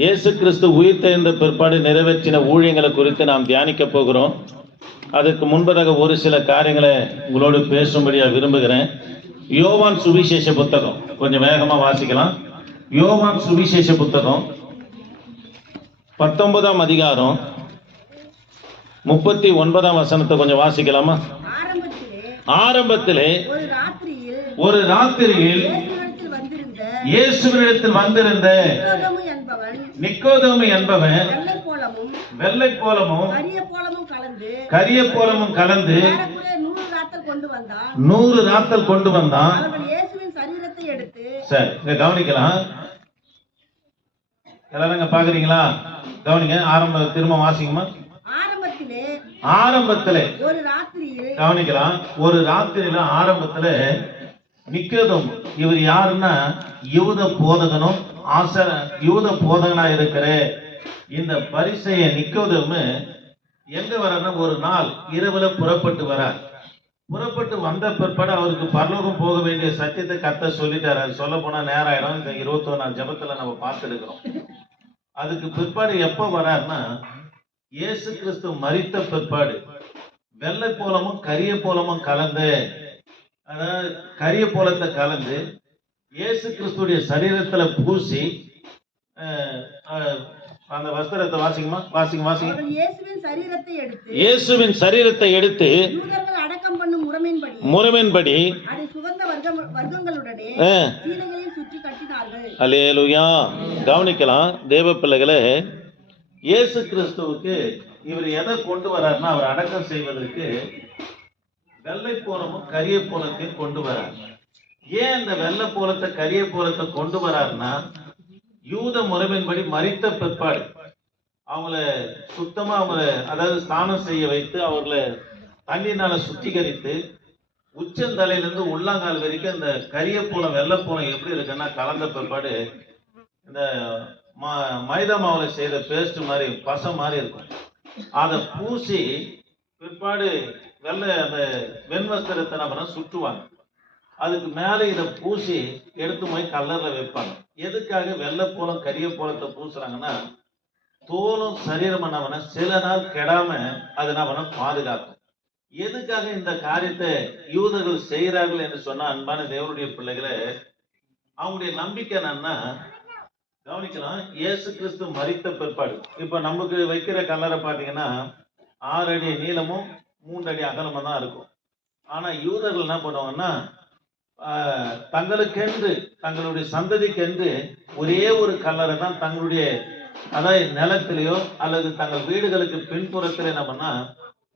இயேசு கிறிஸ்து உயிர்த்தெழுந்த பிற்பாடு நிறைவேற்றின ஊழியங்களை குறித்து நாம் தியானிக்க போகிறோம். அதுக்கு முன்பதாக ஒரு சில காரியங்களை உங்களோடு பேசும்படியாக விரும்புகிறேன். யோவான் சுவிசேஷ புத்தகம் கொஞ்சம் வேகமாக வாசிக்கலாம். யோவான் சுவிசேஷ புத்தகம் 19ஆம் அதிகாரம் 39ஆம் வசனத்தை கொஞ்சம் வாசிக்கலாமா? ஆரம்பத்திலே ஒரு ராத்திரியில் இயேசுவினிடத்தில் வந்திருந்த நிக்கோதேமு என்பவன் வெள்ளை போலமும் கரிய போலமும் கலந்து 100 ராத்தல் கொண்டு வந்தான். சரி, இங்க கவனிக்கலாம். எல்லாரும் பாக்குறீங்களா? கவனிங்க. திரும்ப வாசிங்கம்மா. ஆரம்பத்திலே கவனிக்கலாம். ஒரு ராத்திரியில ஆரம்பத்துல நிக்கோதேமு, இவர் யாருன்னா யூத போதகனும் யூத போதகனா இருக்கிற இந்த பரிசேய நிக்கோதேமு எங்க வர்றன்னா, ஒரு நாள் இரவுல புறப்பட்டு வரார். புறப்பட்டு வந்த பிற்பாடு அவருக்கு பரலோகம் போக வேண்டிய சத்தியத்தை கர்த்தர் சொல்லிட்டாரு. அது சொல்ல போனா நேரம் ஆயிடும். இந்த 21 ஜெபத்துல நம்ம பார்த்துருக்கிறோம். அதுக்கு பிற்பாடு எப்ப வராருன்னா, இயேசு கிறிஸ்து மரித்த பிற்பாடு வெள்ளை போலமும் கரிய போலமும் கலந்து, அதாவது கரிய போலத்தை கலந்து இயேசு கிறிஸ்துடைய சரீரத்துல பூசி, அந்த வஸ்திரத்தை வாசிங்கம்மா, வாசிங்க. இயேசுவின் சரீரத்தை எடுத்து அடக்கம் பண்ணும் முறைமையின்படி அல்லேலூயா. கவனிக்கலாம் தேவ பிள்ளைகளே. இயேசு கிறிஸ்துவுக்கு இவர் எதை கொண்டு வர்றாருன்னா, அவர் அடக்கம் செய்வதற்கு வெள்ளை போலமும் கரிய போலத்தையும் கொண்டு வர்றார். ஏன் இந்த வெள்ளை போலத்தை கரிய போலத்தை கொண்டு வர்றாருன்னா, யூத முறைமையின்படி மரித்த பிற்பாடு அவங்கள சுத்தமா அதாவது ஸ்நானம் செய்ய வைத்து அவர்களை தண்ணீர்னால சுத்திகரித்து உச்சந்தலையிலிருந்து உள்ளாங்கால் வரைக்கும் இந்த கரிய போலம் வெள்ளை போலம் எப்படி இருக்குன்னா கலந்த பிற்பாடு இந்த மைதா மாவுல செய்த பேஸ்ட் மாதிரி பசை மாதிரி இருக்கும். அதை பூசி பிற்பாடு வெள்ளை அந்த வெண்வஸ்திரத்தை நம்ம சுற்றுவாங்க. அதுக்கு மேலே இதை பூசி எடுத்து போய் கல்லர்ல வைப்பாங்க. எதுக்காக வெள்ளை போலம் கரிய போலத்தை பூசுறாங்கன்னா, தோலும் சரீரம் என்ன சில நாள் கெடாம அது என்ன பாதுகாக்கும். எதுக்காக இந்த காரியத்தை யூதர்கள் செய்கிறார்கள் என்று சொன்னா, அன்பான தேவனுடைய பிள்ளைகளை, அவங்களுடைய நம்பிக்கை என்னன்னா, கவனிக்கலாம். இயேசு கிறிஸ்து மரித்த பிற்பாடு இப்ப நமக்கு வைக்கிற கல்லறை பாத்தீங்கன்னா 6 அடி நீளமும் 3 அடி அகலமும் தான் இருக்கும். ஆனா யூதர்கள் என்ன பண்ணுவாங்கன்னா, தங்களுக்கென்று தங்களுடைய சந்ததிக்கென்று ஒரே ஒரு கல்லறை தான் தங்களுடைய, அதாவது நிலத்திலேயோ அல்லது தங்கள் வீடுகளுக்கு பின்புறத்துல என்ன பண்ணா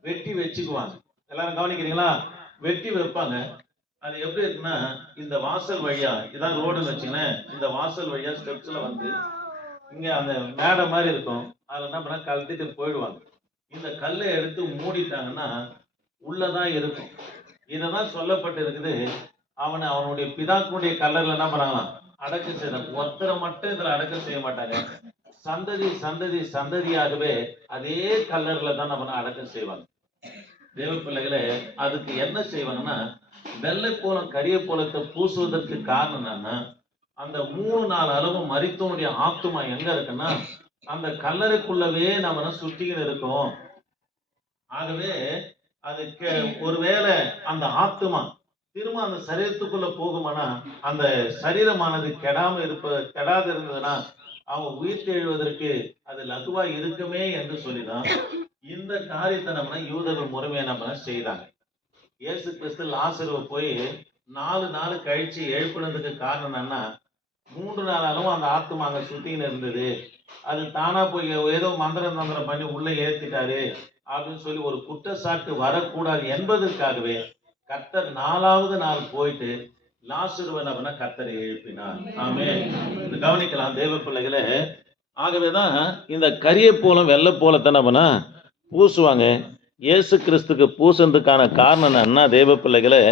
வெட்டி வச்சுக்குவாங்க. எல்லாரும் கவனிக்கிறீங்களா? வெட்டி வைப்பாங்க. அது எப்படி இருக்குன்னா, இந்த வாசல் வழியா, இதான் ரோடுன்னு வச்சுக்கேன், இந்த வாசல் வழியா ஸ்டெப்ஸ்ல வந்து இங்க அந்த மேடை மாதிரி இருக்கும். அதுல என்ன பண்ணா கழட்டிட்டு போயிடுவாங்க. இந்த கல்லை எடுத்து மூடிட்டாங்கன்னா உள்ளதான் இருக்கும். இததான் சொல்லப்பட்டு இருக்குது. அவனுடைய பிதாக்களுடைய கல்லர்ல என்ன பண்ணாங்களாம், அடக்கம் செய்யணும். ஒருத்தரை மட்டும் இதுல அடக்கம் செய்ய மாட்டாங்க. சந்ததியாகவே அதே கல்லர்ல தான் நம்ம அடக்கம் செய்வாங்க. தேவ பிள்ளைகளே, அதுக்கு என்ன செய்வாங்கன்னா, வெள்ளை போலம் கரிய போலத்தை பூசுவதற்கு காரணம் என்னன்னா, அந்த 3 நாள் அளவு மரித்தவனுடைய ஆத்துமா எங்க இருக்குன்னா அந்த கல்லறைக்குள்ளவே நம்ம சுத்திக்கிட்டு இருக்கோம். ஆகவே அதுக்கு ஒருவேளை அந்த ஆத்துமா திரும்ப அந்த சரீரத்துக்குள்ள போகுமானா, அந்த சரீரமானது கெடாது இருந்ததுன்னா அவங்க உயிர் எழுவதற்கு அது லகுவா இருக்குமே என்று சொல்லிதான் இந்த காரியத்தை நம்ம யூதர்கள் முறைமையை நம்ம செய்தாங்க. இயேசு கிறிஸ்து லாசருவை போய் 4 நாள் கழிச்சு எழுப்பினதுக்கு காரணம் என்னன்னா, 3 நாளாலும் அந்த ஆத்துமா அங்க சுத்தின்னு இருந்தது. அது தானா போய் ஏதோ மந்திரம் பண்ணி உள்ள ஏத்திட்டாரு அப்படின்னு சொல்லி ஒரு குற்றச்சாட்டு வரக்கூடாது என்பதற்காகவே கர்த்தர் 4வது நாள் போயிட்டு லாசருவை கர்த்தரை எழுப்பினார். ஆமென். கவனிக்கலாம் தேவ பிள்ளைகளே. ஆகவேதான் இந்த கரிய போலம் வெள்ளை போலத்தை என்ன பூசுவாங்க. இயேசு கிறிஸ்துக்கு பூசுறதுக்கான காரணம் என்னன்னா, தேவ பிள்ளைகளை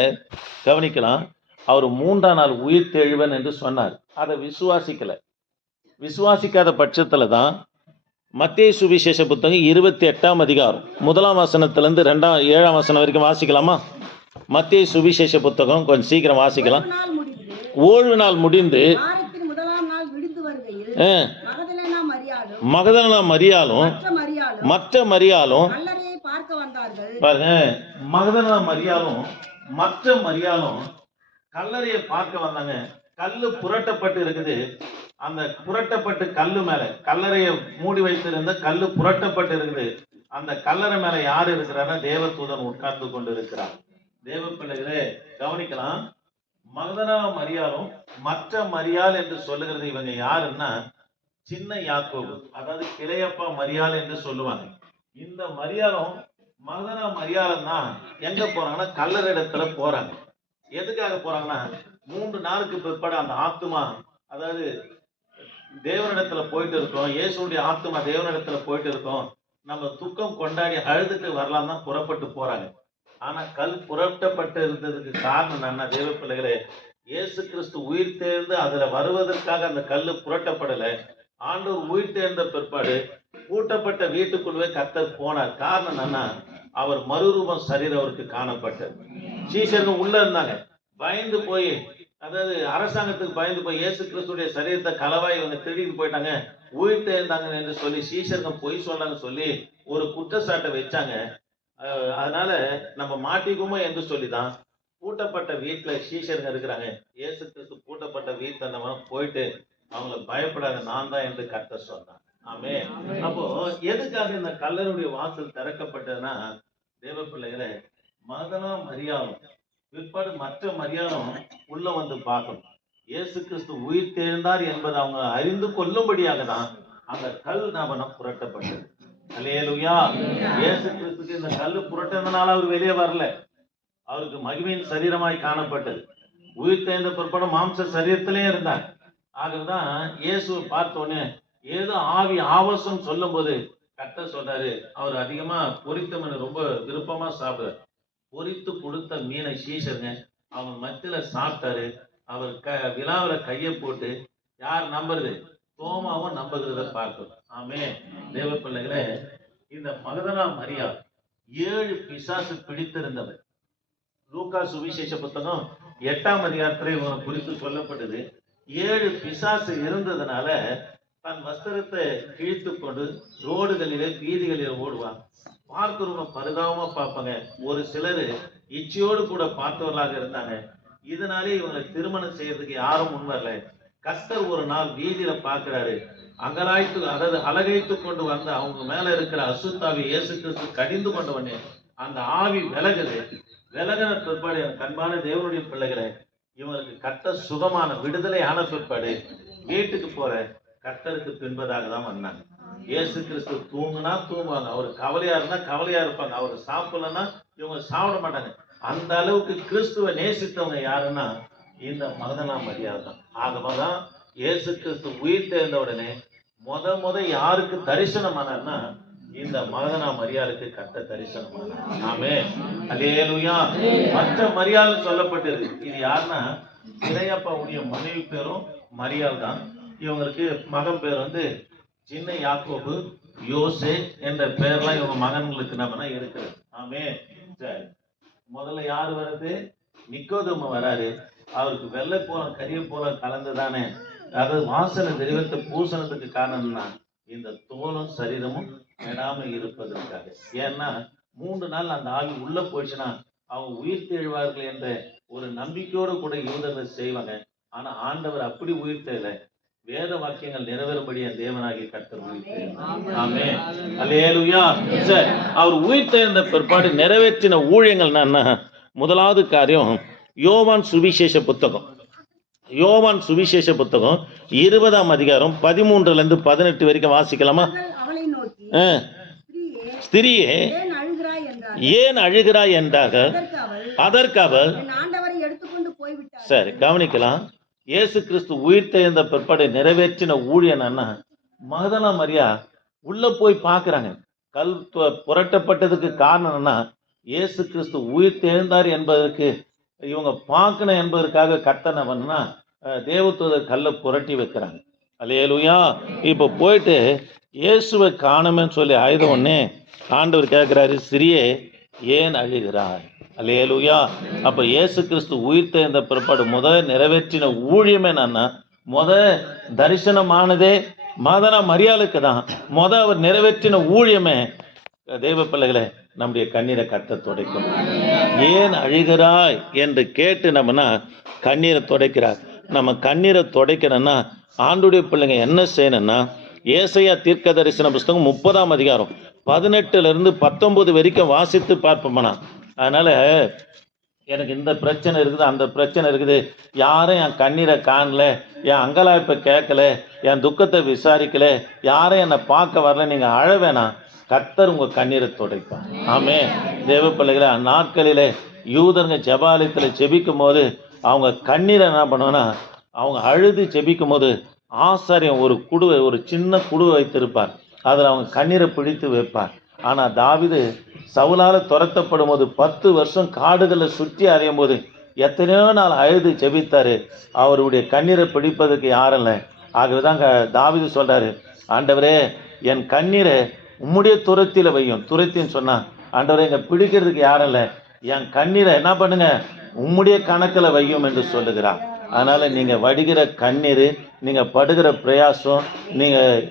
கவனிக்கலாம். அவர் 3ஆம் நாள் உயிர் தெழுவன் என்று சொன்னார். அதை விசுவாசிக்காத பட்சத்துல தான் மத்தேயு சுவிசேஷ புத்தகம் 28ஆம் அதிகாரம் 1ஆம் வசனத்திலிருந்து 7ஆம் வசனம் வரைக்கும் வாசிக்கலாமா? மத்தேயு சுவிசேஷ புத்தகம் கொஞ்சம் சீக்கிரம் வாசிக்கலாம். ஓய்வு நாள் முடிந்து மகதலேனா மரியாளும் மற்ற மரியாளும் கல்லறையை பார்க்க வந்தார்கள். பாருங்க, மகதலேனா மரியாளும் மற்ற மரியாளும் கல்லறையை பார்க்க வந்தாங்க. கல்லு புரட்டப்பட்டு இருக்குது. அந்த புரட்டப்பட்டு கல்லு மேல, கல்லறையை மூடி வைத்திருந்த கல்லு புரட்டப்பட்டு இருக்குது. அந்த கல்லறை மேல யார் இருக்கிறாருன்னா தேவதூதன் உட்கார்ந்து கொண்டு இருக்கிறார். தேவ பிள்ளைகளே கவனிக்கலாம். மகதலேனா மரியாளும் மற்ற மரியாள் என்று சொல்லுகிறது இவங்க யாருன்னா சின்ன யாக்கோபு, அதாவது கிளையப்பா மரியாள் என்று சொல்லுவாங்க. இந்த மரியாளும் மகதலேனா மரியாளும் தான் எங்க போறாங்கன்னா கல்லறை இடத்துல போறாங்க. எதுக்காக போறாங்கன்னா 3 நாளுக்கு பிற்பாடு அந்த ஆத்துமா, அதாவது தேவனிடத்துல போயிட்டு இருக்கோம், இயேசுடைய ஆத்துமா தேவனிடத்துல போயிட்டு இருக்கோம், நம்ம துக்கம் கொண்டாடி அழுதுட்டு வரலாம் தான் புறப்பட்டு போறாங்க. ஆனா கல் புரட்டப்பட்டு இருந்ததுக்கு காரணம் என்னன்னா தேவ பிள்ளைகளே, இயேசு கிறிஸ்து உயிர் தேர்ந்து அதுல வருவதற்காக அந்த கல்லு புரட்டப்படல. ஆண்டவர் உயிர் தேர்ந்த பிற்பாடு பூட்டப்பட்ட வீட்டுக்குள்ளே கர்த்தர் போனார். காரணம் என்னன்னா அவர் மறுரூபம் சரீரம் அவருக்கு காணப்பட்டது. சீஷர்கள் உள்ள இருந்தாங்க, பயந்து போய், அதாவது அரசாங்கத்துக்கு பயந்து போய் இயேசு கிறிஸ்துடைய சரீரத்தை களவாய் இவங்க திருடிட்டு போயிட்டாங்க, உயிர் தேர்ந்தாங்க என்று சொல்லி சீஷர்கள் பொய் சொன்னாங்க சொல்லி ஒரு குற்றச்சாட்டை வச்சாங்க. அதனால நம்ம மாட்டிக்குமோ என்று சொல்லிதான் பூட்டப்பட்ட வீட்டுல சீஷர்கள் இருக்கிறாங்க. இயேசு கிறிஸ்து பூட்டப்பட்ட வீட்டுல நம்ம போயிட்டு அவங்களை பயப்படாத, நான் தான் என்று கர்த்தர் சொன்னான். ஆமே. அப்போ எதுக்காக இந்த கல்லறையுடைய வாசல் திறக்கப்பட்டதுன்னா தேவ பிள்ளைகளை, மகதலேனா மரியாளும் பிற்பாடு மற்ற மரியாளும் உள்ள வந்து பார்க்கணும். இயேசு கிறிஸ்து உயிர் தேர்ந்தார் என்பதை அவங்க அறிந்து கொள்ளும்படியாக தான் அந்த கல் நாபனம் புரட்டப்பட்டது. அல்லேலூயா. இயேசு கிறிஸ்துக்கு இந்த கல்லு புரட்டதுனால அவர் வெளியே வரல, அவருக்கு மகிமையின் சரீரமாய் காணப்பட்டது. உயிர் தேர்ந்த பிற்பாடு மாம்ச சரீரத்திலே இருந்தார். ஆகதான் இயேசுவை பார்த்தோன்னே ஏதோ ஆவி ஆவசம் சொல்லும் போது கர்த்தர் சொல்றாரு, அவர் அதிகமா பொரித்த மீன் ரொம்ப விருப்பமா சாப்பிடுறாரு. பொரித்து கொடுத்த மீனை சீஷருங்க அவன் மத்தியில சாப்பிட்டாரு. அவர் விழாவில கையை போட்டு யார் நம்புறது? தோமாவும் நம்புகிறத பார்க்கணும். ஆமே. தேவ பிள்ளைகளே, இந்த மகதலேனா மரியாள் 7 பிசாசு பிடித்திருந்தவர். லூக்கா சுவிசேஷ புத்தகம் 8ஆம் அதிகாரத்திலே இவனை குறித்து சொல்லப்பட்டது. 7 பிசாசு இருந்ததுனால தன் வஸ்திரத்தை கிழித்து கொண்டு ரோடுகளிலே வீதிகளிலே ஓடுவான். பார்க்கிறவங்க பரிதாபமா பார்ப்பாங்க. ஒரு சிலர் இச்சையோடு கூட பார்த்தவர்களாக இருந்தாங்க. இதனாலே இவங்களை திருமணம் செய்யறதுக்கு யாரும் முன் வரல. கர்த்தர் ஒரு நாள் வீதியில பார்க்கிறாரு. அங்கலாய்த்து, அதாவது அலகைத்து கொண்டு வந்த அவங்க மேல இருக்கிற அசுத்தாவி இயேசு கிறிஸ்து கடிந்து கொண்டவனே அந்த ஆவி விலகுது. விலகின பிற்பாடு என் கண்பான தேவனுடைய பிள்ளைகளை, இவங்களுக்கு கர்த்தர் சுகமான விடுதலை ஆன பிற்பாடு வீட்டுக்கு போற கர்த்தருக்கு பின்பதாக தான் வந்தாங்க. இயேசு கிறிஸ்து தூங்குனா தூங்குவாங்க, அவர் கவலையா இருந்தா கவலையா இருப்பாங்க, அவர் சாப்பிடலன்னா இவங்க சாப்பிட மாட்டாங்க. அந்த அளவுக்கு கிறிஸ்துவை நேசித்தவங்க யாருன்னா இந்த மகதலேனா மரியாள் தான். ஆகதான் இயேசு கிறிஸ்து உயிர் தேர்ந்த உடனே முத யாருக்கு தரிசனமானார்னா இந்த மகதலேனா மரியாளுக்கு கர்த்தர் தரிசனமானார். ஆமே. அல்லேலூயா. மற்ற மரியாள் சொல்லப்பட்டது. இது யாருன்னா கிளையப்பாவுடைய மனைவி பேரும் மரியாள் தான். இவங்களுக்கு மகன் பேர் வந்து சின்ன யாக்கோபு, யோசே என்ற பெயர்லாம் இவங்க மகன்களுக்கு நம்ம இருக்கிறது. ஆமே. சரி, முதல்ல யாரு வருது? நிக்கோதேமு வராரு. அவருக்கு வெள்ளை போல கரிய போல கலந்துதானே, அதாவது வாசனை திரவியத்தை பூசணத்துக்கு காரணம்னா இந்த தோலும் சரீரமும் விடாமல் இருப்பதற்காக. ஏன்னா 3 நாள் அந்த ஆவி உள்ள போயிடுச்சுன்னா அவங்க உயிர் தெழுவார்கள் என்ற ஒரு நம்பிக்கையோடு கூட யூதர்கள் செய்வாங்க. ஆனா ஆண்டவர் அப்படி உயிர் தெழல. வேத வாக்கியங்கள் நிறைவேறும்படி என் தேவனாகிய கர்த்தர் உயிர் தெழுந்தார். ஆமே. அல்லேலூயா. சரி, அவர் உயிர் தெழுந்த பிற்பாடு நிறைவேற்றின ஊழியங்கள் என்னன்னா, முதலாவது காரியம் யோவான் சுவிசேஷ புத்தகம். யோவான் சுவிசேஷ புத்தகம் 20ஆம் அதிகாரம் 13லிருந்து 18 வரைக்கும் வாசிக்கலாமா? ஸ்திரியே ஏன் அழுகிறாய் என்றார்கள். அதற்கு அவள், சரி கவனிக்கலாம். இயேசு கிறிஸ்து உயிர் தெழுந்த பிற்பாடு நிறைவேற்றின ஊழியன்னா மகதலேனா மரியாள் உள்ள போய் பார்க்குறாங்க. கல் புரட்டப்பட்டதுக்கு காரணம்னா இயேசு கிறிஸ்து உயிர் தெழுந்தார் என்பதற்கு இவங்க பார்க்கணும் என்பதற்காக கர்த்தனவன்னா தேவதூதர் கல்லை புரட்டி வைக்கிறாங்க. அல்லேலூயா. இப்போ போயிட்டு இயேசுவை காணுமேன்னு சொல்லி ஆயுத உடனே ஆண்டவர் கேட்குறாரு, சிறியே ஏன் அழுகிறாய்? அல்லேலூயா. அப்போ இயேசு கிறிஸ்து உயிர் தெழுந்த பிற்பாடு நிறைவேற்றின ஊழியமே என்னன்னா, தரிசனமானதே மாதானா மரியாளுக்கு தான் அவர் நிறைவேற்றின ஊழியமே. தெய்வ பிள்ளைகளை, நம்முடைய கண்ணீரை கர்த்தர் துடைக்கும். ஏன் அழுகிறாய் என்று கேட்டு நம்மனா கண்ணீரை துடைக்கிறார். நம்ம கண்ணீரை துடைக்கணும்னா ஆண்டுடைய பிள்ளைங்க என்ன செய்யணும்னா, ஏசாயா தீர்க்கதரிசன புஸ்தகம் 30ஆம் அதிகாரம் 18 19 வரைக்கும் வாசித்து பார்ப்போம்னா, அதனால எனக்கு இந்த பிரச்சனை இருக்குது, அந்த பிரச்சனை இருக்குது, யாரும் என் கண்ணீரை காணல, என் அங்கலாய்ப்பை கேட்கல, என் துக்கத்தை விசாரிக்கல, யாரும் என்னை பார்க்க வரல, நீங்கள் அழ வேணாம், கர்த்தர் உங்கள் கண்ணீரை துடைப்பார். ஆமே. தேவ பிள்ளைகளை, அந்நாட்களிலே யூதருங்க ஜெபாலயத்தில் ஜெபிக்கும் போது அவங்க கண்ணீரை என்ன பண்ணுவோன்னா, அவங்க அழுது ஜெபிக்கும் போது ஆசாரியம் ஒரு சின்ன குடுவை வைத்திருப்பார். அதில் அவங்க கண்ணீரை பிடித்து வைப்பார். ஆனால் தாவீது சவுலால் துரத்தப்படும் போது 10 வருஷம் காடுகளை சுற்றி அறியும் போது எத்தனையோ நாள் அழுது ஜெபித்தார். அவருடைய கண்ணீரை பிடிப்பதற்கு யாரும் இல்லை. ஆகவே தான் தாவீது சொல்கிறாரு, ஆண்டவரே என் கண்ணீரை உம்முடைய துரத்தியில் வையும். துரத்தின்னு சொன்னால், ஆண்டவரே இங்கே பிடிக்கிறதுக்கு யாரும் இல்லை, என் கண்ணீரை என்ன பண்ணுங்க, உம்முடைய கணக்கில் வையும் என்று சொல்லுகிறார். அதனால் நீங்கள் வடிகிற கண்ணீர், நீங்கள் படுகிற பிரயாசம், நீங்கள்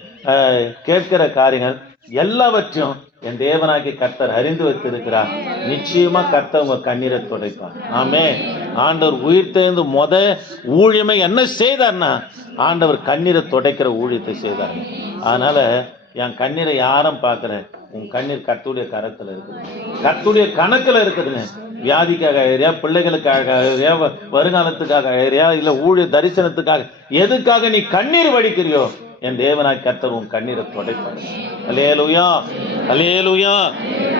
கேட்கிற காரியங்கள் எல்லாவற்றையும் என் தேவனாகி கர்த்தர் அறிந்து வைத்திருக்கிறார். நிச்சயமா கர்த்தர் உங்க கண்ணீரை துடைப்பார். ஆமே. ஆண்டவர் உயிர்த்தெழுந்து ஊழியமை என்ன செய்தார்னா, ஆண்டவர் கண்ணீரை துடைக்கிற ஊழியத்தை செய்தார். அதனால என் கண்ணீரை யாரும் பார்க்கிறேன், உன் கண்ணீர் கர்த்தருடைய கரத்தில் இருக்குது, கர்த்தருடைய கணக்கில் இருக்குதுங்க. வியாதிக்காக அழறியா, பிள்ளைகளுக்காக அழறியா, வருங்காலத்துக்காக அழறியா, இல்லை ஊழிய தரிசனத்துக்காக, எதுக்காக நீ கண்ணீர் வடிக்கிறியோ, என் தேவனாய் கர்த்தர் உன் கண்ணீரை துடைப்பார். அல்லேலூயா, அல்லேலூயா.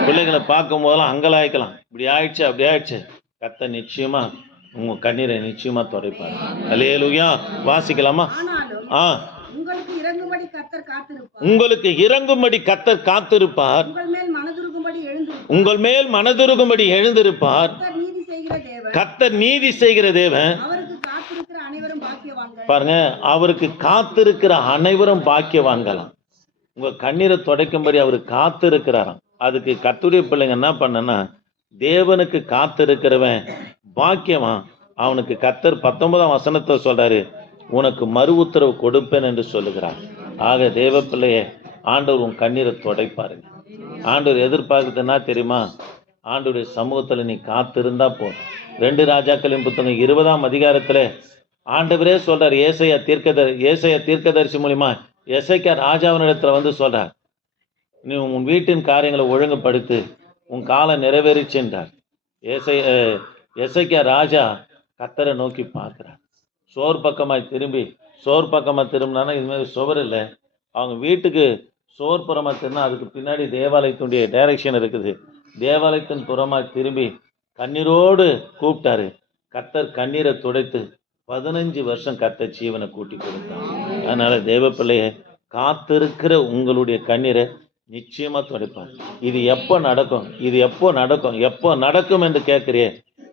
பிள்ளைகளை பார்க்கும் போதெல்லாம் அங்கலாய்க்கலாம், இப்படி ஆயிடுச்சு அப்படி ஆயிடுச்சு, கர்த்தர் நிச்சயமா உங்க கண்ணீரை நிச்சயமா துடைப்பார். அல்லேலூயா. வாசிக்கலாமா? உங்களுக்கு இறங்கும்படி கர்த்தர் காத்திருப்பார், உங்கள் மேல் மனதுருகும்படி எழுந்திருப்பார். கர்த்தர் நீதி செய்கிற தேவன். பாருங்க, அவருக்கு காத்திருக்கிற அனைவரும் பாக்கியவான்களாம். உங்க கண்ணீரை துடைக்கும்படி அவர் காத்திருக்கிறாராம். அதுக்கு கர்த்தருடைய பிள்ளைங்க என்ன பண்ணனா, தேவனுக்கு காத்திருக்கிறவன் பாக்கியமா. அவனுக்கு கர்த்தர் 19ஆம் வசனத்தை சொல்றாரு, உனக்கு மறு உத்தரவு கொடுப்பேன் என்று சொல்லுகிறார். ஆக தேவ பிள்ளையே, ஆண்டவர் உன் கண்ணீரை துடைப்பாருங்க. ஆண்டவர் எதிர்பார்க்குதுன்னா தெரியுமா, ஆண்டவருடைய சமூகத்தில் நீ காத்திருந்தா போதும். 2 ராஜாக்களின் புத்தகம் 20ஆம் அதிகாரத்தில் ஆண்டவரே சொல்றார், ஏசாயா தீர்க்கதரிசி மூலியமா எசேக்கியா ராஜாவினிடத்தில் வந்து சொல்றார், நீ உன் வீட்டின் காரியங்களை ஒழுங்குபடுத்து, உன் காலம் நிறைவேறிச்சு என்றார். எசேக்கியா ராஜா கர்த்தரை நோக்கி பார்க்கிறார். சோர் பக்கமாக திரும்பினானா, இதுமாதிரி சுவர் இல்லை, அவங்க வீட்டுக்கு சோர் புறமாக திரும்பினா அதுக்கு பின்னாடி தேவாலயத்தினுடைய டைரக்ஷன் இருக்குது. தேவாலயத்தின் புறமாக திரும்பி கண்ணீரோடு கூப்பிட்டாரு. கர்த்தர் கண்ணீரை துடைத்து 15 வருஷம் கர்த்தர் ஜீவனை கூட்டி கொடுத்தார். அதனால தேவ பிள்ளையை, காத்திருக்கிற உங்களுடைய கண்ணீரை நிச்சயமா துடைப்பார். இது எப்போ நடக்கும் என்று கேட்கிறியே,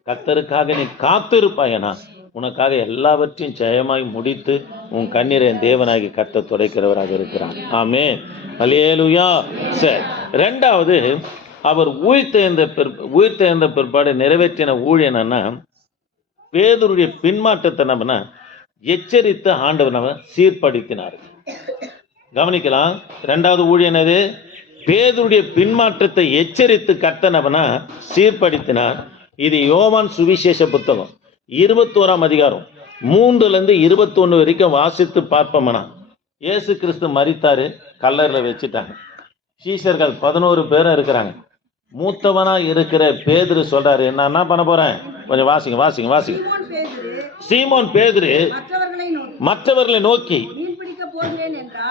கர்த்தருக்காக நீ காத்திருப்பாயனா உனக்காக எல்லாவற்றையும் ஜெயமாய் முடித்து உன் கண்ணீரை தேவனாகி கர்த்தர் துடைக்கிறவராக இருக்கிறார். ஆமே. அல்லேலூயா. சரி, 2வது அவர் உயிர்த்தெழுந்த பிற்பாடு நிறைவேற்றின ஊழியனா, பேதுருடைய பின்மாற்றத்தை நம்ம எச்சரித்து ஆண்டவர் நம்ம சீர்படுத்தினார். கவனிக்கலாம். 2வது ஊழியன் அது பேதுருடைய பின்மாற்றத்தை எச்சரித்து கர்த்தர் நம்ம சீர்படுத்தினார். இது யோவான் சுவிசேஷ புத்தகம் 21ஆம் அதிகாரம் 3-21 வரைக்கும் வாசித்து பார்ப்போம்னா, இயேசு கிறிஸ்து மரித்தாரு, கல்லறையில் வச்சுட்டாங்க. சீஷர்கள் 11 பேரும் இருக்கிறாங்க. மூத்தவனா இருக்கிற பேதுரு சொல்றாரு, நான் என்ன பண்ண போறேன், கொஞ்சம் வாசிங்க. சீமோன் பேதுரு மற்றவர்களை நோக்கி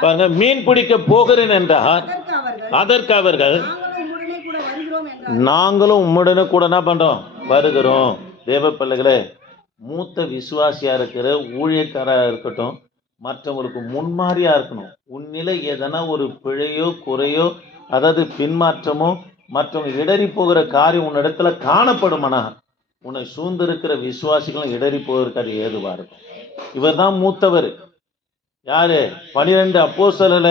பாருங்க, மீன் பிடிக்க போகிறேன் என்றார். அதற்கு அவர்கள், நாங்களும் உம்முடனே கூட என்ன பண்றோம், வருகிறோம். தேவ பிள்ளைகளே, மூத்த விசுவாசியா இருக்கிற ஊழியக்காரா இருக்கட்டும், மற்றவங்களுக்கு முன்மாதிரியா இருக்கணும். உன்னிலை எதனா ஒரு பிழையோ குறையோ, அதாவது பின்மாற்றமோ, மற்றவங்க இடறி போகிற காரியம் உன்னிடத்துல காணப்படுமானா, உன்னை சூழ்ந்திருக்கிற விசுவாசிகளும் இடறி போவதற்கு அது ஏதுவா இருக்கும். இவர் தான் மூத்தவர். யாரு? 12 அப்போஸ்தலர்ல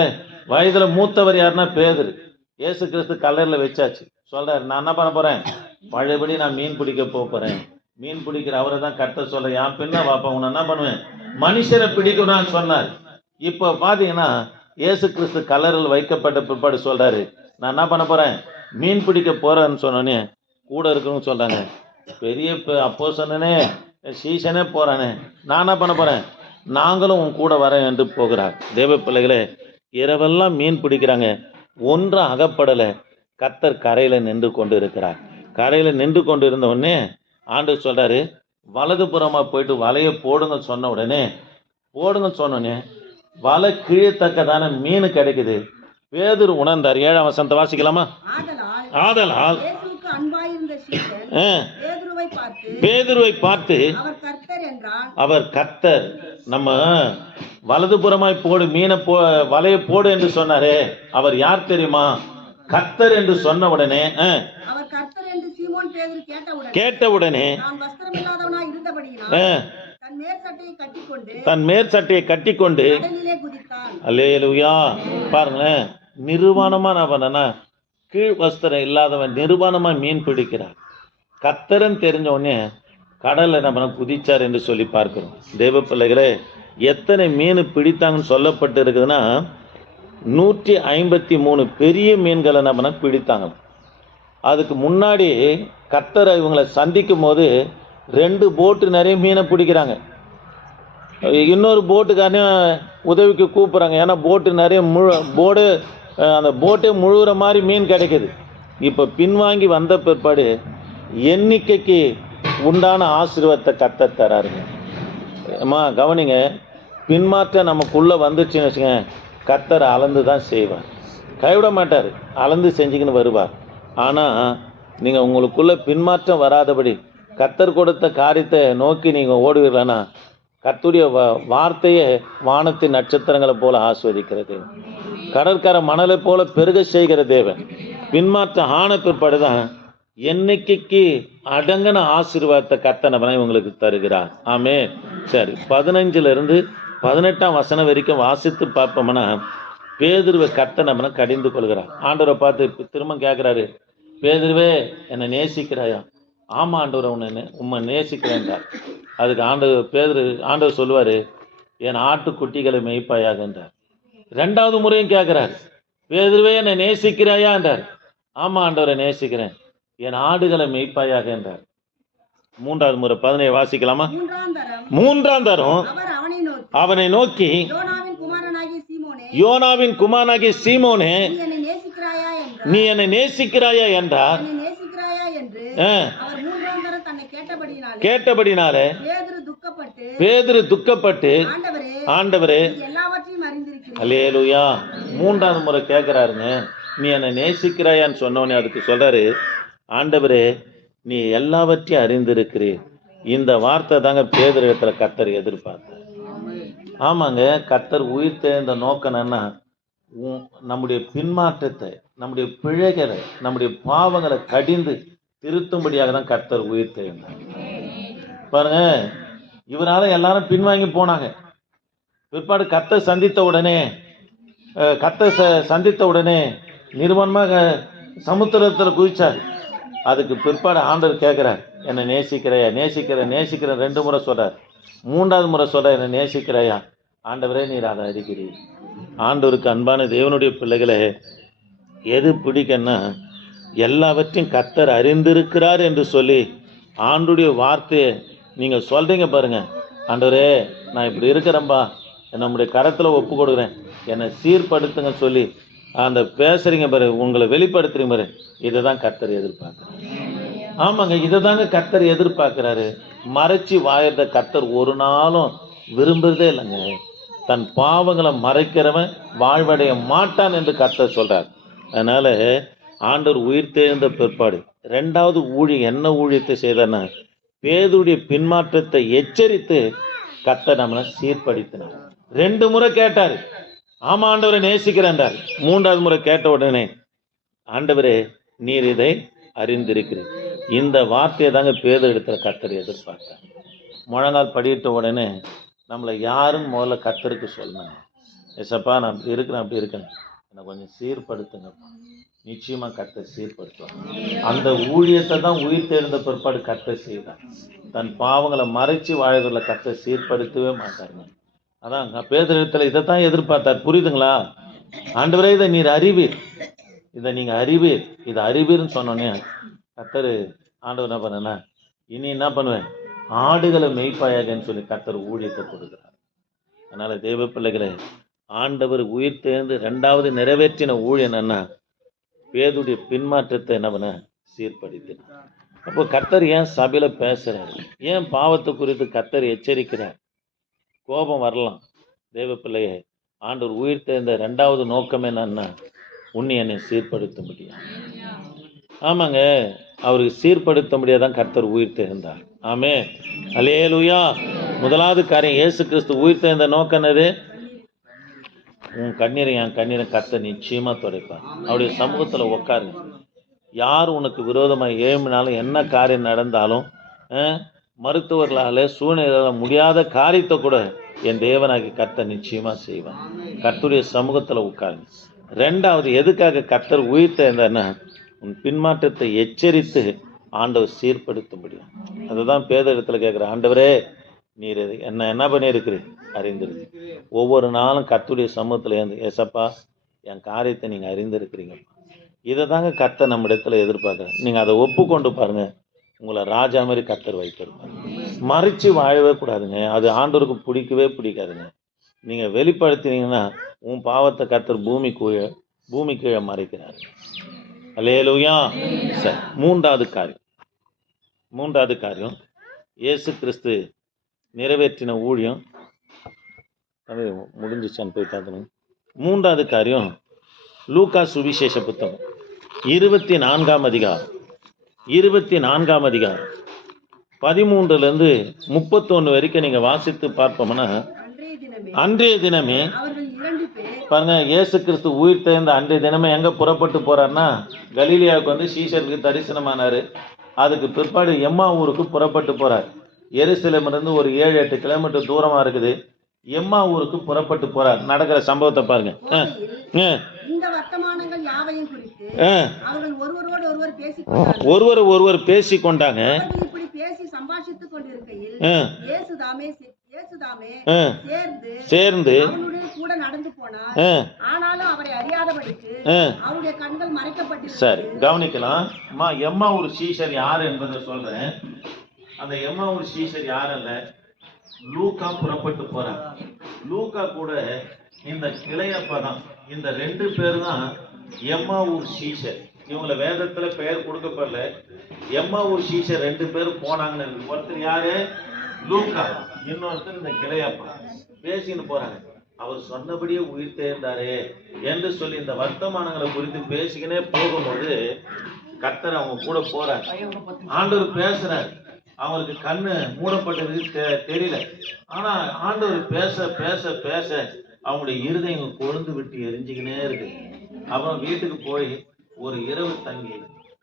வயதுல மூத்தவர் யாருன்னா பேதுரு. இயேசு கிறிஸ்து கல்லறையில் வச்சாச்சு. சொல்றாரு, நான் என்ன பண்ண போறேன், பழையபடி நான் மீன் பிடிக்க போறேன். மீன் பிடிக்கிற அவரை தான் கர்த்தர் சொல்ற, என் பின்ன வாப்பா, உன்னை என்ன பண்ணுவேன், மனுஷரை பிடிக்கணும்னு சொன்னார். இப்போ பாத்தீங்கன்னா இயேசு கிறிஸ்து கல்லறையில் வைக்கப்பட்ட பிற்பாடு சொல்றாரு, நான் என்ன பண்ண போறேன், மீன் பிடிக்க போறேன்னு சொன்னோன்னே கூட இருக்கணும்னு சொல்றாங்க, பெரிய அப்போஸ்தலனே சீசனே போறானே, நான் என்ன பண்ண போறேன், நாங்களும் உன் கூட வரேன் என்று போகிறார். தேவ பிள்ளைகளே, இரவெல்லாம் மீன் பிடிக்கிறாங்க, ஒன்றும் அகப்படலை. கர்த்தர் கரையில நின்று கொண்டு இருக்கிறார். கரையில நின்று கொண்டு இருந்த உடனே ஆண்டவர் சொல்றாரு, வலதுபுறமா போயிட்டு வலையை போடுங்க சொன்ன உடனே வலை கிழியத்தக்கதான மீன் கிடைக்குது. பேதுரு உணர்ந்தார். 7ஆம் வசனத்தை வாசிக்கலாமா? ஆதலால் பேதுருவை பார்த்து அவர் கர்த்தர், நம்ம வலதுபுறமாய் போடு மீனை வலையை போடு என்று சொன்னாரே, அவர் யார் தெரியுமா? கர்த்தர் என்று சொன்ன உடனே கேட்டவுடனே தன் மேற்சட்டையை கட்டிக்கொண்டு அல்லேலூயா. பாருங்களேன், நிர்வாணமா நான் பண்ணனா, கீழ் வஸ்திரம் இல்லாதவன் நிர்வாணமா மீன் பிடிக்கிறார். கர்த்தரன் தெரிஞ்ச உடனே கடல்ல நம்ம குதிச்சார் என்று சொல்லி பார்க்கிறோம். தேவ பிள்ளைகளே, எத்தனை மீன் பிடித்தாங்கன்னு சொல்லப்பட்டு இருக்குதுன்னா 153 பெரிய மீன்களை நம்ம பிடித்தாங்க. அதுக்கு முன்னாடி கர்த்தரை இவங்களை சந்திக்கும் போது 2 போட்டு நிறைய மீனை பிடிக்கிறாங்க. இன்னொரு போட்டுக்காரையும் உதவிக்கு கூப்பிட்றாங்க. ஏன்னா போட்டு நிறைய அந்த போட்டே முழுகிற மாதிரி மீன் கிடைக்குது. இப்போ பின்வாங்கி வந்த பிற்பாடு எண்ணிக்கைக்கு உண்டான ஆசீர்வாதத்தை கர்த்தர் தராருங்க. அம்மா கவனிங்க, பின்மாற்றம் நமக்குள்ளே வந்துச்சுன்னு வச்சுங்க, கர்த்தர் அளந்து தான் செய்வார், கைவிட மாட்டார், அளந்து செஞ்சுக்கின்னு வருவார். ஆனால் நீங்கள் உங்களுக்குள்ளே பின்மாற்றம் வராதபடி கர்த்தர் கொடுத்த காரியத்தை நோக்கி நீங்கள் ஓடுவீர்களானா, கர்த்தருடைய வார்த்தையே வானத்தின் நட்சத்திரங்களை போல ஆஸ்வதிக்கிறது, கடற்கரை மணலை போல பெருக செய்கிற தேவன். பின்மாற்றம் ஆன பிற்பாடு தான் எண்ணிக்கைக்கு அடங்கின ஆசீர்வாதத்தை கர்த்தர் உங்களுக்கு தருகிறார். ஆமே. சரி, 15 18 வசனம் வரைக்கும் வாசித்து பார்ப்போம்னா, பேதுருவை கர்த்தர் கடிந்து கொள்கிறார். ஆண்டவரை பார்த்து திரும்ப கேட்குறாரு, பேதுருவே என்னை நேசிக்கிறாயா? ஆமா ஆண்டவரை உம்மை நேசிக்கிறேன்றார். அதுக்கு ஆண்டவர் சொல்லுவார், என் ஆட்டுக்குட்டிகளை மெய்ப்பாயாக என்றார். 2வது முறையும் கேட்குறாரு, பேதுருவே என்னை நேசிக்கிறாயா என்றார். ஆமா ஆண்டவரை நேசிக்கிறேன், என் ஆடுகளை மெய்ப்பாயாக என்றார். 3வது முறை 17 வாசிக்கலாமா? 3ஆம் தரம் அவனை நோக்கி, யோனாவின் குமாரனாகிய சீமோனே, நீ என்னை நேசிக்கிறாயா என்றார். கேட்டபடினாலே பேதுரு துக்கப்பட்டு, ஆண்டவரே, அல்லேலூயா. 3வது முறை கேட்கிறாருங்க, நீ என்னை நேசிக்கிறாயான்னு சொன்னவனே அதுக்கு சொல்றாரு, ஆண்டவரே, நீ எல்லாவற்றையும் அறிந்திருக்கிறீர். இந்த வார்த்தை தாங்க பேதுரு இடத்துல கர்த்தர் எதிர்பார்த்தார். ஆமாங்க, கர்த்தர் உயிர் தேர்ந்த நோக்கம் என்ன? நம்முடைய பின்மாற்றத்தை, நம்முடைய பிழைகளை, நம்முடைய பாவங்களை கடிந்து திருத்தும்படியாக தான் கர்த்தர் உயிர் தேர்ந்தார். பாருங்க, இவரால் எல்லாரும் பின்வாங்கி போனாங்க. பிற்பாடு கர்த்தர் சந்தித்த உடனே நிர்வாணமாக சமுத்திரத்தில் குதிச்சார். அதுக்கு பிற்பாடு ஆண்டவர் கேட்குறார், என்னை நேசிக்கிறையா? நேசிக்கிறேன் 2 முறை சொல்கிறார். 3வது முறை சொல்கிறார், என்னை நேசிக்கிறையா? ஆண்டவரே, நீர் அதை அறிகிறீர். ஆண்டவருக்கு அன்பான தேவனுடைய பிள்ளைகளை, எது பிடிக்கன்னா, எல்லாவற்றையும் கர்த்தர் அறிந்திருக்கிறார் என்று சொல்லி ஆண்டுடைய வார்த்தையை நீங்கள் சொல்கிறீங்க பாருங்க. ஆண்டவரே, நான் இப்படி இருக்கிறேன்பா, நம்முடைய கரத்தில் ஒப்பு கொடுக்குறேன், என்னை சீர்படுத்துங்க சொல்லி அந்த பேசுறீங்க பாரு, உங்களை வெளிப்படுத்துறீங்க பாரு, இதை தான் கர்த்தர் எதிர்பார்க்குறாரு. ஆமாங்க, இதை தாங்க கர்த்தர் எதிர்பார்க்குறாரு. மறைச்சி வாயறத கர்த்தர் ஒரு நாளும் விரும்புறதே இல்லைங்க. தன் பாவங்களை மறைக்கிறவன் வாழ்வடைய மாட்டான் என்று கர்த்தர் சொல்றார். அதனால ஆண்டவர் உயிர் தேர்ந்த பிற்பாடு 2வது ஊழியம் என்ன ஊழியத்தை செய்தார்னா, பேதுடைய பின்மாற்றத்தை எச்சரித்து கர்த்தர் நம்மளை சீர்படுத்தினார். 2 முறை கேட்டார், ஆமா ஆண்டவரை நேசிக்கிறேன்டார். 3வது முறை கேட்ட உடனே, ஆண்டவரே, நீர் இதை அறிந்திருக்கிறீர். இந்த வார்த்தையை தாங்க பேதுரு இடத்துல கர்த்தர் எதிர்பார்த்தார். முழங்கால் படியிட்ட உடனே நம்மளை யாரும் முதல்ல கர்த்தருக்கு சொல்லணும், ஏசப்பா, நான் அப்படி இருக்கேன், என்னை கொஞ்சம் சீர்படுத்துங்கப்பா. நிச்சயமாக கர்த்தர் சீர்படுத்துவார். அந்த ஊழியத்தை தான் உயிர் தேர்ந்த பிற்பாடு கர்த்தர் செய்தார். தன் பாவங்களை மறைச்சி வாழ்கிறதுல கர்த்தர் சீர்படுத்தவே மாட்டாருங்க. அதான் பேதுரு இடத்துல இதை தான் எதிர்பார்த்தார். புரியுதுங்களா? ஆண்டவரே இதை நீர் அறிவீர், இதை நீங்க அறிவீர், இதை அறிவீர்னு சொன்னோன்னே கர்த்தர் ஆண்டவர் என்ன பண்ணனா, இனி என்ன பண்ணுவேன், ஆடுகளை மெய்ப்பாயாகன்னு சொல்லி கர்த்தர் ஊழியத்தை கொடுக்குறார். அதனால தேவ பிள்ளைகளை, ஆண்டவர் உயிர் தேர்ந்து 2வது நிறைவேற்றின ஊழியம் என்னன்னா, பேதுடைய பின்மாற்றத்தை என்ன பண்ண, சீர்படுத்தினார். அப்போ கர்த்தர் ஏன் சபையில பேசுறாரு, ஏன் பாவத்தை குறித்து கர்த்தர் எச்சரிக்கிறார்? கோபம் வரலாம். தேவ பிள்ளையை, ஆண்டவர் உயிர் தேர்ந்த 2வது நோக்கம் என்னன்னா, உன்னை என்னை சீர்படுத்த முடியும். ஆமாங்க, அவருக்கு சீர்படுத்த முடியாதான் கர்த்தர் உயிர் தேர்ந்தார். ஆமே, அல்லேலூயா. 1வது காரியம், இயேசு கிறிஸ்து உயிர் தேர்ந்த நோக்கம் என்னது? உன் கண்ணீரை என் கண்ணீரை கர்த்தர் நிச்சயமா துடைப்பார். அவருடைய சமூகத்துல உட்காருங்க. யார் உனக்கு விரோதமாக ஏமினாலும், என்ன காரியம் நடந்தாலும், மருத்துவர்களால் சூழ்நிலையால் முடியாத காரியத்தை கூட என் தேவனாகி கர்த்தர் நிச்சயமா செய்வான். கர்த்தருடைய சமூகத்துல உட்காருங்க. 2வது, எதுக்காக கர்த்தர் உயிர் தேர்ந்தார்னா, உன் பின்மாற்றத்தை எச்சரித்து ஆண்டவர் சீர்படுத்த முடியும். அதுதான் பேதரிடத்துல கேட்குற, ஆண்டவரே நீர் என்ன பண்ணியிருக்கிறீர் அறிந்திருக்கு. ஒவ்வொரு நாளும் கர்த்தருடைய சமூகத்தில் இருந்து, ஏசப்பா என் காரியத்தை நீங்கள் அறிந்திருக்கிறீங்க. இதை தாங்க கர்த்தர் நம்ம இடத்துல எதிர்பார்க்குறேன். நீங்கள் அதை ஒப்புக்கொண்டு பாருங்க, உங்களை ராஜா மாதிரி கர்த்தர் வைத்திருப்பாங்க. மறைச்சு வாழவே கூடாதுங்க, அது ஆண்டவருக்கு பிடிக்கவே பிடிக்காதுங்க. நீங்கள் வெளிப்படுத்தினீங்கன்னா உன் பாவத்தை கர்த்தர் பூமி கீழே மறைக்கிறார். அல்லேலூயா. சரி, 3வது காரியம் இயேசு கிறிஸ்து நிறைவேற்றின ஊழியம் முடிஞ்சிச்சான்னு போய் பார்க்கணும். 3வது காரியம், லூக்கா சுவிசேஷ புத்தகம் 24ஆம் அதிகாரம் 13 31 வரைக்கும் நீங்க வாசித்து பார்ப்போம்னா, அன்றைய தினமே பாருங்க, இயேசு கிறிஸ்து உயிர் தேர்ந்த அன்றைய தினமே எங்க புறப்பட்டு போறாருன்னா, கலீலியாவுக்கு வந்து சீஷருக்கு தரிசனமானாரு. அதுக்கு பிற்பாடு எம்மா ஊருக்கு புறப்பட்டு போறார். எருசலேமிலிருந்து ஒரு 7-8 கிலோமீட்டர் தூரமா இருக்குது. எம்மா ஊருக்கு புறப்பட்டு போறார். நடக்கிற சம்பவத்தை பாருங்க. ஒருவர் பேசிக்கொண்டாங்க. சேர்ந்து சரி கவனிக்கலாம். எம்மா ஒரு சீஷர் யார் என்பதை சொல்றேன். அந்த எம்மா ஒரு சீஷர் யாரல்ல, லூக்கா புறப்பட்டு போறார். லூக்கா கூட இந்த கிளையப்பா தான். இந்த 2 பேர் தான் எம்மா ஊர் சீஷர். இவங்களை வேதத்துல பெயர் கொடுக்கப்படல. எம்மா ஊர் சீஷர் 2 பேர் போனாங்கன்னு. ஒருத்தர் யாரு? லூக்கா. இன்னொருத்தர் இந்த கிளையப்பா. பேசின்னு போறாங்க. அவர் சொன்னபடியே உயிர் தேர்ந்தாரே என்று சொல்லி இந்த வர்த்தமானங்களை குறித்து பேசிக்கினே போகும்போது கர்த்தர் அவங்க கூட போறார். ஆண்டவர் பேசுறார். அவருக்கு கண்ணு மூடப்பட்டது தெரியல. ஆனா ஆண்டவர் பேச பேச பேச அவங்களுடைய இருதயங்கள் கொழுந்து விட்டு எரிஞ்சுக்கினே இருக்கு. அப்புறம் வீட்டுக்கு போய் ஒரு இரவு தங்கி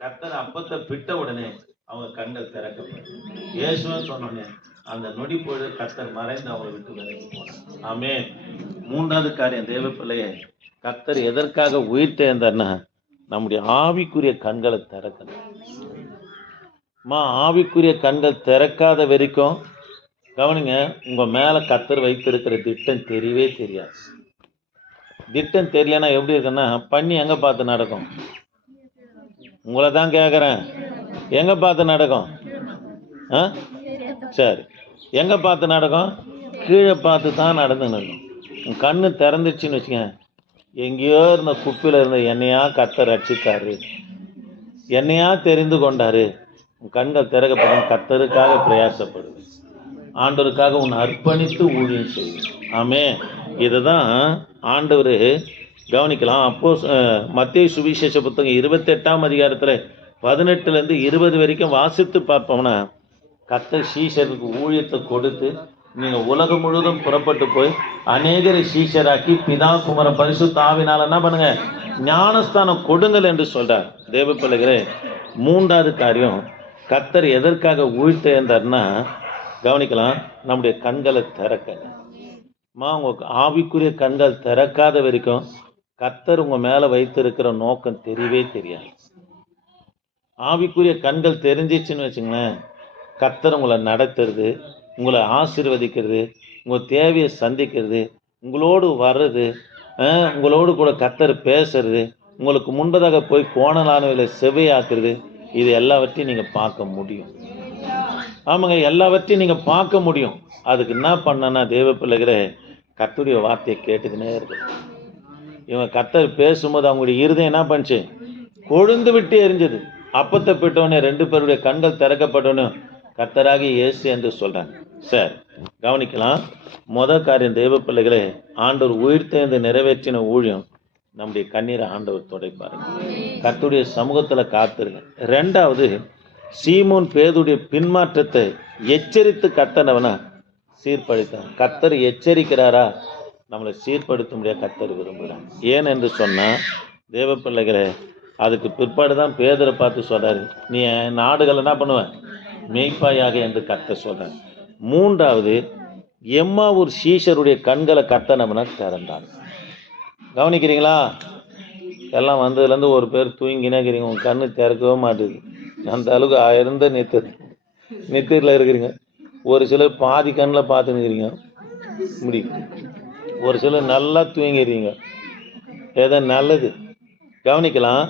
கர்த்தர் அப்பத்தை பிட்ட உடனே அவங்க கண்கள் திறக்கப்படும். இயேசுன்னு சொன்னோடனே அந்த நொடி பொழுது கர்த்தர் மறைந்து அவங்களை விட்டு விலகி போனார். ஆமென். 3வது காரியம், தேவ பிள்ளையே, கர்த்தர் எதற்காக உயிர் தேர்ந்தார்னா, நம்முடைய ஆவிக்குரிய கண்களை திறக்கணும். ஆவிக்குரிய கண்கள் திறக்காத வரைக்கும் கவனிங்க, உங்க மேல கர்த்தர் வைத்திருக்கிற திட்டம் தெரியவே தெரியாது. திட்டம் தெரியலன்னா எப்படி இருக்குன்னா, பண்ணி எங்க பார்த்து நடக்கும்? உங்களை தான் கேட்குறேன், எங்க பார்த்து நடக்கும்? சரி, எங்க பார்த்து நடக்கும்? கீழே பார்த்து தான் நடந்து நடக்கும். உன் கண்ணு திறந்துச்சுன்னு வச்சுங்க, எங்கேயோ இருந்த குப்பில இருந்த என்னையா கர்த்தர் ரட்சித்தாரு, என்னையா தெரிந்து கொண்டாரு. உன் கண்கள் திறக்கப்படும். கர்த்தருக்காக பிரயாசப்படுது. ஆண்டவருக்காக உன்னை அர்ப்பணித்து ஊழியம் செய்யும். ஆமே, இதுதான் ஆண்டவர் கவனிக்கலாம். அப்போ மத்தேயு சுவிசேஷ புத்தகம் 28ஆம் அதிகாரத்தில் 18 20 வரைக்கும் வாசித்து பார்ப்போம்னா, கர்த்தர் சீஷருக்கு ஊழியத்தை கொடுத்து, நீங்க உலகம் முழுவதும் புறப்பட்டு போய் அநேகரை சீஷராக்கி பிதா குமார பரிசுத்த ஆவினால என்ன பண்ணுங்க, ஞானஸ்தானம் கொடுங்கள் என்று சொல்றார். தேவ பிள்ளைகளே, 3வது காரியம், கர்த்தர் எதற்காக உயிர் தேர்ந்தார்னா, கவனிக்கலாம், நம்முடைய கண்களை திறக்க. உங்க ஆவிக்குரிய கண்கள் திறக்காத வரைக்கும் கர்த்தர் உங்க மேல வைத்திருக்கிற நோக்கம் தெரியவே தெரியாது. ஆவிக்குரிய கண்கள் தெரிஞ்சிச்சுன்னு வச்சுங்களேன், கர்த்தர் உங்களை நடத்துறது, உங்களை ஆசீர்வதிக்கிறது, உங்கள் தேவையை சந்திக்கிறது, உங்களோடு வர்றது, உங்களோடு கூட கர்த்தர் பேசுறது, உங்களுக்கு முன்பதாக போய் கோணலானவைகளை செவையாக்குறது, இது எல்லாவற்றையும் நீங்கள் பார்க்க முடியும். ஆமாங்க, எல்லாவற்றையும் நீங்கள் பார்க்க முடியும். அதுக்கு என்ன பண்ணனா, தேவ பிள்ளைகளே, கர்த்தருடைய வார்த்தையை கேட்டுக்கினே இருக்கு. இவங்க கர்த்தர் பேசும்போது அவங்களுடைய இருதயம் என்ன பண்ணுச்சு? கொழுந்து விட்டு எரிஞ்சது. அப்பத்தை பெற்றவனே 2 பேருடைய கண்கள் திறக்கப்பட்டவனே கர்த்தராகி இயேசு என்று சொல்றாங்க. சரி, கவனிக்கலாம். காரியம் தேவ பிள்ளைகளே, ஆண்டவர் உயிர்த்தெழுந்து நிறைவேற்றின ஊழியம், நம்முடைய கண்ணீரை ஆண்டவர் துடைப்பாருங்க. கர்த்தருடைய சமூகத்துல காத்துருங்க. 2வது, சீமோன் பேதுடைய பின்மாற்றத்தை எச்சரித்து கத்தனவனா சீர்படுத்தார். கர்த்தர் எச்சரிக்கிறாரா? நம்மளை சீர்படுத்த முடியாது கர்த்தர் விரும்புகிறார். ஏன் என்று சொன்னா, தேவ பிள்ளைகளே, அதுக்கு பிற்பாடு தான் பேதரை பார்த்து சொல்றாரு, நீ நாடுகள் என்ன பண்ணுவேன்? மேய்ப்பாயாக என்று கர்த்தர் சொல்றார். 3வது, எம்மாவூர் சீஷருடைய கண்களை கத்தனம்னா திறந்தார். கவனிக்கிறீங்களா? எல்லாம் வந்ததுலேருந்து ஒரு பேர் தூங்கினேக்கிறீங்க, உங்க கண்ணு திறக்கவே மாட்டேது. அந்த அளவுக்கு இருந்த நித்திரில் இருக்கிறீங்க. ஒரு சிலர் பாதி கண்ணில் பார்த்துன்னுக்கிறீங்க முடியும். ஒரு சிலர் நல்லா தூங்கிடுறீங்க. ஏதோ நல்லது. கவனிக்கலாம்.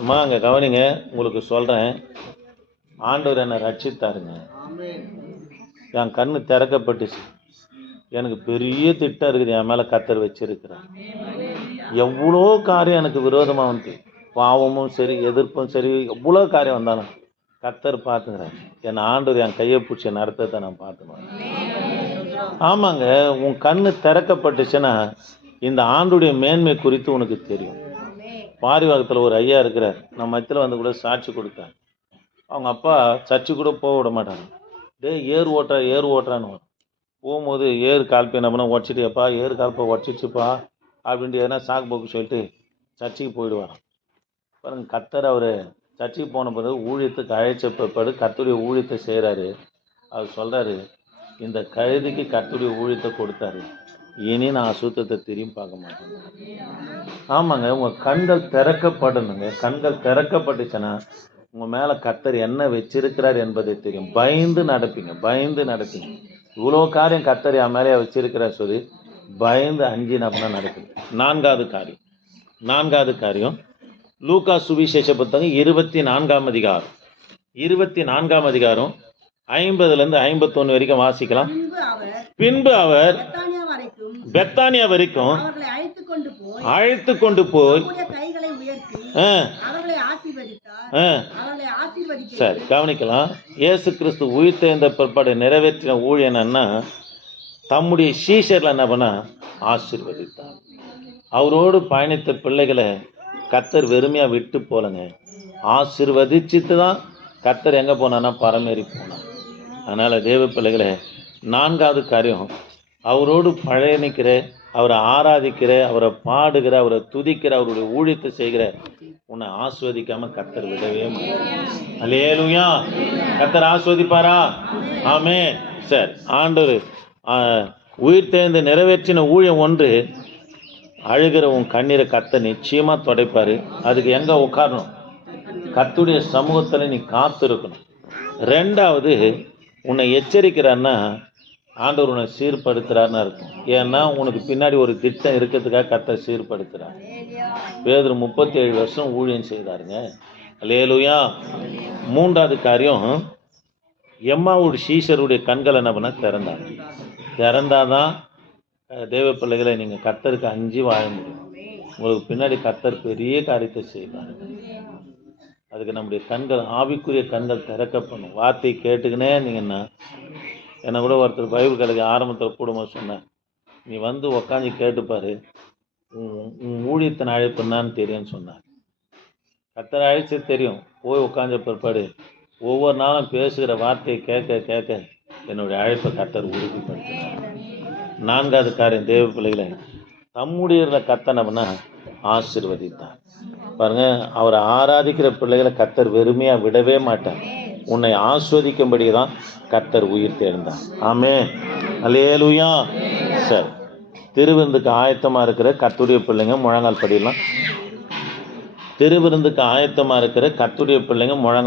அம்மா அங்கே கவனிங்க. உங்களுக்கு சொல்கிறேன், ஆண்டவர் என்னை ரட்சித்தாருங்க. என் கண்ணு திறக்கப்பட்டுச்சு. எனக்கு பெரிய திட்டம் இருக்குது, என் மேலே கர்த்தர் வச்சிருக்கிறார். எவ்வளோ காரியம் எனக்கு விரோதமாக வந்து, பாவமும் சரி எதிர்ப்பும் சரி, எவ்வளோ காரியம் வந்தாலும் கர்த்தர் பார்த்துக்கிறேன். என் ஆண்டவர் என் கையை பிடிச்ச நடத்தத்தை நான் பார்த்துக்குவேன். ஆமாங்க, உன் கண்ணு திறக்கப்பட்டுச்சுன்னா இந்த ஆண்டுடைய மேன்மை குறித்து உனக்கு தெரியும். பாரிவாகத்தில் ஒரு ஐயா இருக்கிறார், நம்ம மத்தியில் வந்து கூட சாட்சி கொடுத்தார். அவங்க அப்பா சர்ச்சு கூட போக விட மாட்டாங்க. ஏர் ஓட்டுறான்னு வரும். போகும்போது ஏறு கால்பை என்ன பண்ண உடச்சிட்டியப்பா, ஏறு கால்பை உடச்சிச்சுப்பா அப்படின்ட்டு எதனா சாக்கு போக்கு சொல்லிட்டு சர்ச்சுக்கு போயிடுவார். பாருங்க, கர்த்தர் அவர் சர்ச்சுக்கு போன பிறகு ஊழியத்துக்கு அழைச்ச பிற்பாடு கர்த்தருடைய ஊழியத்தை செய்கிறாரு. அவர் சொல்கிறாரு, இந்த கழுதிக்கு கர்த்தருடைய ஊழியத்தை கொடுத்தாரு, இனி நான் அசுத்தத்தை திரும்பி பார்க்க மாட்டேன். ஆமாங்க, உங்கள் கண்கள் திறக்கப்படணுங்க. கண்கள் திறக்கப்பட்டுச்சுன்னா உங்கள் மேலே கர்த்தர் என்ன வச்சிருக்கிறார் என்பதை தெரியும். பயந்து நடப்பீங்க. இவ்வளோ காரியம் கர்த்தர் என் மேலே வச்சிருக்கிறார் சொல்லி பயந்து அஞ்சு நபனா நடக்குது. 4வது காரியம் லூக்கா சுவிசேஷ புத்தகம் 24ஆம் அதிகாரம் 50லேருந்து 51 வரைக்கும் வாசிக்கலாம். பின்பு அவர் பெத்தானியா வரைக்கும் அழைத்து கொண்டு போய் சரி, கவனிக்கலாம். இயேசு கிறிஸ்து உயிர்த்தெழுந்த பிற்பாடு நிறைவேற்றின ஊழியம் என்னன்னா, தம்முடைய சீஷர்ல என்ன பண்ணா ஆசீர்வதித்தார். அவரோடு பயணித்த பிள்ளைகளை கர்த்தர் வெறுமையாக விட்டு போலங்க, ஆசீர்வதிச்சுட்டு தான் கர்த்தர் எங்கே போனான்னா பரமேறி போனார். அதனால் தேவ பிள்ளைகளை, 4வது காரியம், அவரோடு பயணிக்கிற, அவரை ஆராதிக்கிற, அவரை பாடுகிற, அவரை துதிக்கிற, அவருடைய ஊழியத்தை செய்கிற உன்னை ஆஸ்வதிக்காம கர்த்தர் விடவே மாட்டார். அல்லேலூயா. கர்த்தர் ஆஸ்வதிப்பாரா? ஆமென். சரி, ஆண்டவர் உயிர்த்தெழுந்து நிறைவேற்றின ஊழியம் ஒன்று, அழுகிற உன் கண்ணீரை கர்த்தர் நிச்சயமா துடைப்பாரு. அதுக்கு எங்க உட்காரணும்? கர்த்தருடைய சமூகத்தில் நீ காத்து இருக்கணும். 2வது, உன்னை எச்சரிக்கிறான்னா ஆண்டவர் உன்னை சீர்படுத்துறாருன்னு இருக்கும். ஏன்னா உனக்கு பின்னாடி ஒரு திட்டம் இருக்கிறதுக்காக கர்த்தர் சீர்படுத்துறார். பேதுரு 37 வருஷம் ஊழியம் செய்தாருங்க. அல்லேலூயா. 3வது காரியம், எம்மாவூர் சீஷருடைய கண்களை என்ன பண்ண திறந்தாதான் தேவ பிள்ளைகளை நீங்கள் கர்த்தருக்கு அஞ்சு வாழ முடியும். உங்களுக்கு பின்னாடி கர்த்தர் பெரிய காரியத்தை செய்வார். அதுக்கு நம்முடைய கண்கள், ஆவிக்குரிய கண்கள் திறக்கப்படணும். வார்த்தை கேட்டுக்கினே இருந்தீங்கன்னா, என்னை கூட ஒருத்தர் பைபிள் கடைக்கு ஆரம்பத்தில் கூடும்போது சொன்னேன், நீ வந்து உக்காந்து கேட்டுப்பாரு, உன் ஊழியத்தின் அழைப்பு என்னான்னு தெரியும்னு சொன்னார். கர்த்தர் அழைச்சி தெரியும். போய் உட்காந்த பிற்பாடு ஒவ்வொரு நாளும் பேசுகிற வார்த்தையை கேட்க என்னுடைய அழைப்பை கர்த்தர் உறுதிப்படுத்தினார். 4வது காரியம், தேவ பிள்ளைகளை தம்முடைய கர்த்தனம்னா ஆசீர்வதித்தார். பாருங்க, அவரை ஆராதிக்கிற பிள்ளைகளை கர்த்தர் வெறுமையாக விடவே மாட்டார். உன்னை ஆஸ்வதிக்கும்படி தான் கர்த்தர் உயிர் தேர்ந்தார். ஆமென். அல்லேலூயா. சரி, திருவிருந்துக்கு ஆயத்தமாக இருக்கிற கர்த்தருடைய பிள்ளைங்க முழங்கால் படியலாம். திருவிருந்துக்கு ஆயத்தமாக இருக்கிற கர்த்தருடைய பிள்ளைங்க முழங்கால்